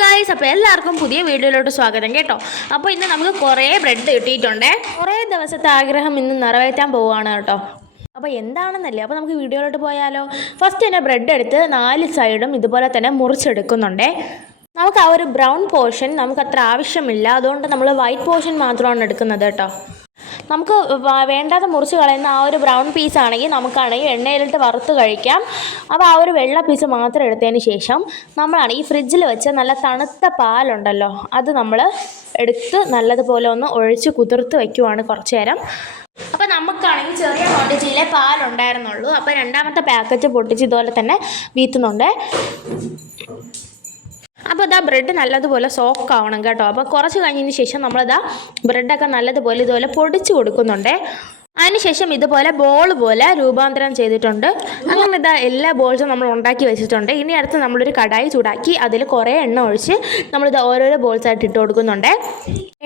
Guys, അപ്പോൾ എല്ലാവർക്കും പുതിയ വീഡിയോയിലോട്ട് സ്വാഗതം കേട്ടോ. അപ്പോൾ ഇന്ന് നമുക്ക് കുറേ ബ്രെഡ് കിട്ടിയിട്ടുണ്ട്. കുറേ ദിവസത്തെ ആഗ്രഹം ഇന്ന് നിറവേറ്റാൻ പോവുകയാണ് കേട്ടോ. അപ്പോൾ എന്താണെന്നല്ലേ, അപ്പോൾ നമുക്ക് വീഡിയോയിലോട്ട് പോയാലോ. ഫസ്റ്റ് തന്നെ ബ്രെഡ് എടുത്ത് 4 സൈഡും ഇതുപോലെ തന്നെ മുറിച്ചെടുക്കുന്നുണ്ടേ. നമുക്ക് ആ ഒരു ബ്രൗൺ പോർഷൻ നമുക്ക് അത്ര ആവശ്യമില്ല, അതുകൊണ്ട് നമ്മൾ വൈറ്റ് പോർഷൻ മാത്രമാണ് എടുക്കുന്നത് കേട്ടോ. നമുക്ക് വേണ്ടാതെ മുറിച്ച് കളയുന്ന ആ ഒരു ബ്രൗൺ പീസ് ആണെങ്കിൽ നമുക്കാണെങ്കിൽ എണ്ണയിലിട്ട് വറുത്ത് കഴിക്കാം. അപ്പോൾ ആ ഒരു വെള്ള പീസ് മാത്രം എടുത്തതിന് ശേഷം നമ്മളാണെങ്കിൽ ഫ്രിഡ്ജിൽ വെച്ച് നല്ല തണുത്ത പാലുണ്ടല്ലോ, അത് നമ്മൾ എടുത്ത് നല്ലതുപോലെ ഒന്ന് ഒഴിച്ച് കുതിർത്ത് വയ്ക്കുവാണ് കുറച്ച് നേരം. അപ്പോൾ നമുക്കാണെങ്കിൽ ചെറിയ ക്വാണ്ടിറ്റിയിലെ പാലുണ്ടായിരുന്നുള്ളൂ. അപ്പോൾ രണ്ടാമത്തെ പാക്കറ്റ് പൊട്ടിച്ച് ഇതുപോലെ തന്നെ വീത്തുന്നുണ്ട്. അപ്പോൾ ഇതാ ബ്രെഡ് നല്ലതുപോലെ സോക്ക് ആവണം കേട്ടോ. അപ്പോൾ കുറച്ച് കഴിഞ്ഞതിന് ശേഷം നമ്മളിതാ ബ്രെഡൊക്കെ നല്ലതുപോലെ ഇതുപോലെ പൊടിച്ച് കൊടുക്കുന്നുണ്ട്. അതിനുശേഷം ഇതുപോലെ ബോൾ പോലെ രൂപാന്തരം ചെയ്തിട്ടുണ്ട്. അങ്ങനെ ഇതാ എല്ലാ ബോൾസും നമ്മൾ ഉണ്ടാക്കി വെച്ചിട്ടുണ്ട്. ഇനി അടുത്ത് നമ്മളൊരു കടായി ചൂടാക്കി അതിൽ കുറേ എണ്ണ ഒഴിച്ച് നമ്മളിത് ഓരോരോ ബോൾസായിട്ട് ഇട്ട് കൊടുക്കുന്നുണ്ട്.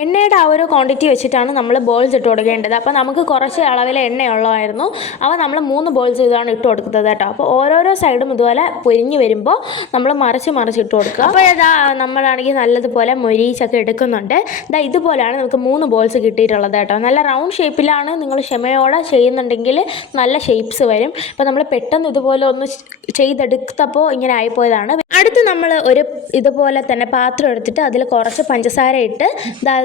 എണ്ണയുടെ ആ ഒരു ക്വാണ്ടിറ്റി വെച്ചിട്ടാണ് നമ്മൾ ബോൾസ് ഇട്ട് കൊടുക്കേണ്ടത്. അപ്പോൾ നമുക്ക് കുറച്ച് അളവിൽ എണ്ണയുള്ളതായിരുന്നു. അപ്പോൾ നമ്മൾ 3 ബോൾസ് ഇതാണ് ഇട്ട് കൊടുക്കുന്നത് കേട്ടോ. അപ്പോൾ ഓരോരോ സൈഡും ഇതുപോലെ പൊരിഞ്ഞ് വരുമ്പോൾ നമ്മൾ മറിച്ച് ഇട്ട് കൊടുക്കുക. അപ്പോൾ ഇതാ നമ്മളാണെങ്കിൽ നല്ലതുപോലെ മൊരീച്ചൊക്കെ എടുക്കുന്നുണ്ട്. ഇതാ ഇതുപോലെയാണ് നമുക്ക് 3 ബോൾസ് കിട്ടിയിട്ടുള്ളത് കേട്ടോ. നല്ല റൗണ്ട് ഷേപ്പിലാണ് നിങ്ങൾ ക്ഷമയോടെ ചെയ്യുന്നുണ്ടെങ്കിൽ നല്ല ഷേപ്സ് വരും. അപ്പോൾ നമ്മൾ പെട്ടെന്ന് ഇതുപോലെ ഒന്ന് ചെയ്തെടുത്തപ്പോൾ ഇങ്ങനെ ആയിപ്പോയതാണ്. അടുത്ത് നമ്മൾ ഒരു ഇതുപോലെ തന്നെ പാത്രം എടുത്തിട്ട് അതിൽ കുറച്ച് പഞ്ചസാര ഇട്ട്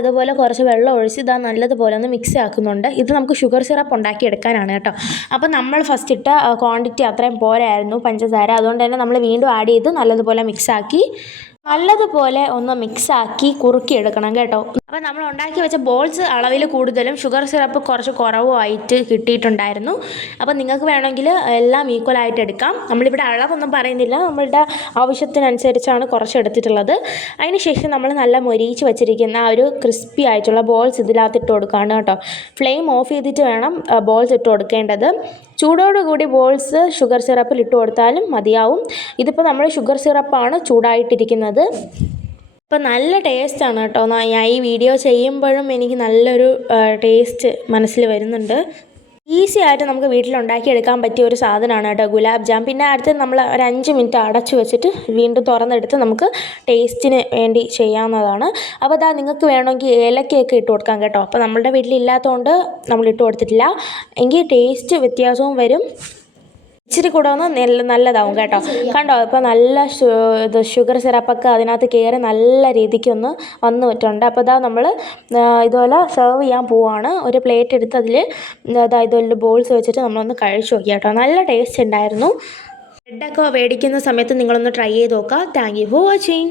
ഇതുപോലെ കുറച്ച് വെള്ളം ഒഴിച്ച് നല്ലതുപോലെ ഒന്ന് മിക്സ് ആക്കുന്നുണ്ട്. ഇത് നമുക്ക് ഷുഗർ സിറപ്പ് ഉണ്ടാക്കിയെടുക്കാനാണ് കേട്ടോ. അപ്പോൾ നമ്മൾ ഫസ്റ്റ് ഇട്ട ക്വാണ്ടിറ്റി അത്രയും പോരായിരുന്നു പഞ്ചസാര, അതുകൊണ്ട് തന്നെ നമ്മൾ വീണ്ടും ആഡ് ചെയ്ത് നല്ലതുപോലെ മിക്സാക്കി ഒന്ന് മിക്സാക്കി കുറുക്കിയെടുക്കണം കേട്ടോ. അപ്പോൾ നമ്മൾ ഉണ്ടാക്കി വെച്ച ബോൾസ് അളവിൽ കൂടുതലും ഷുഗർ സിറപ്പ് കുറച്ച് കുറവുമായിട്ട് കിട്ടിയിട്ടുണ്ടായിരുന്നു. അപ്പോൾ നിങ്ങൾക്ക് വേണമെങ്കിൽ എല്ലാം ഈക്വലായിട്ട് എടുക്കാം. നമ്മളിവിടെ അളവൊന്നും പറയുന്നില്ല, നമ്മളുടെ ആവശ്യത്തിനനുസരിച്ചാണ് കുറച്ച് എടുത്തിട്ടുള്ളത്. അതിന് ശേഷം നമ്മൾ നല്ല മൊരിയിച്ച് വെച്ചിരിക്കുന്ന ആ ഒരു ക്രിസ്പി ആയിട്ടുള്ള ബോൾസ് ഇതിനകത്ത് ഇട്ട് കൊടുക്കുകയാണ് കേട്ടോ. ഫ്ലെയിം ഓഫ് ചെയ്തിട്ട് വേണം ബോൾസ് ഇട്ട് കൊടുക്കേണ്ടത്. ചൂടോടുകൂടി ബോൾസ് ഷുഗർ സിറപ്പിൽ ഇട്ട് കൊടുത്താലും മതിയാവും. ഇതിപ്പോൾ നമ്മൾ ഷുഗർ സിറപ്പാണ് ചൂടായിട്ടിരിക്കുന്നത്. അപ്പോൾ നല്ല ടേസ്റ്റാണ് കേട്ടോ. ഞാൻ ഈ വീഡിയോ ചെയ്യുമ്പോഴും എനിക്ക് നല്ലൊരു ടേസ്റ്റ് മനസ്സിൽ വരുന്നുണ്ട്. ഈസി ആയിട്ട് നമുക്ക് വീട്ടിലുണ്ടാക്കിയെടുക്കാൻ പറ്റിയ ഒരു സാധനമാണ് കേട്ടോ ഗുലാബ് ജാം. പിന്നെ അടുത്ത് നമ്മൾ ഒരു 5 മിനിറ്റ് അടച്ചു വെച്ചിട്ട് വീണ്ടും തുറന്നെടുത്ത് നമുക്ക് ടേസ്റ്റിന് വേണ്ടി ചെയ്യാവുന്നതാണ്. അപ്പോൾ നിങ്ങൾക്ക് വേണമെങ്കിൽ ഏലക്കയൊക്കെ ഇട്ട് കൊടുക്കാം കേട്ടോ. അപ്പോൾ നമ്മളുടെ വീട്ടിലില്ലാത്തതുകൊണ്ട് നമ്മൾ ഇട്ട് കൊടുത്തിട്ടില്ല. എങ്കിൽ ടേസ്റ്റ് വ്യത്യാസവും വരും, ഇച്ചിരി കൂടെ ഒന്ന് നല്ലതാവും കേട്ടോ. കണ്ടോ, ഇപ്പോൾ നല്ല ഷുഗർ സിറപ്പൊക്കെ അതിനകത്ത് കയറി നല്ല രീതിക്കൊന്ന് വന്നു പറ്റുന്നുണ്ട്. അപ്പോൾ നമ്മൾ ഇതുപോലെ സെർവ് ചെയ്യാൻ പോവുകയാണ്. ഒരു പ്ലേറ്റ് എടുത്ത് അതിൽ ഇതുപോലെ ബോൾസ് വെച്ചിട്ട് നമ്മളൊന്ന് കഴിച്ചു നോക്കി കേട്ടോ. നല്ല ടേസ്റ്റ് ഉണ്ടായിരുന്നു. ബ്രെഡൊക്കെ മേടിക്കുന്ന സമയത്ത് നിങ്ങളൊന്ന് ട്രൈ ചെയ്ത് നോക്കുക. Thank you for watching.